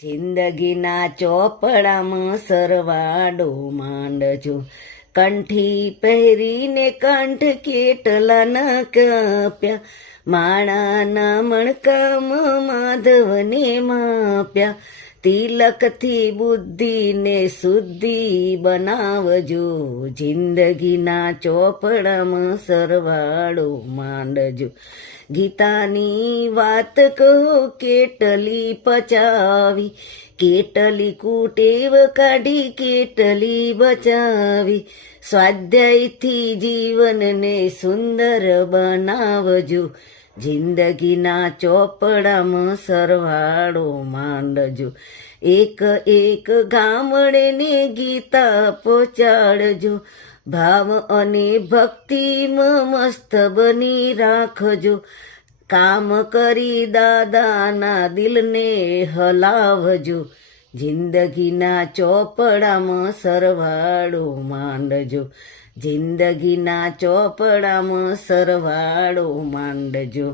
જિંદગીના ચોપડામાં સરવાળો માંડજો, કંઠી પહેરીને કંઠ કેટલા ન કાપ્યા, માણાના મણકામાં માધવને માપ્યા, તિલકથી બુદ્ધિને શુદ્ધિ બનાવજો, જિંદગીના ચોપડામાં સરવાળો માંડજો. ગીતાની વાત કહો કેટલી પચાવી, કેટલી કુટેવ કાઢી કેટલી બચાવી, સ્વાધ્યાયથી જીવનને સુંદર બનાવજો, જિંદગીના ચોપડામાં સરવાળો માંડજો. એક એક ગામડેને ગીતા પહોંચાડજો, ભાવ અને ભક્તિમાં મસ્ત બની રાખજો, કામ કરી દાદાના દિલને હલાવજો, જિંદગીના ચોપડામાં સરવાળો માંડજો, જિંદગીના ચોપડામાં સરવાળો માંડજો.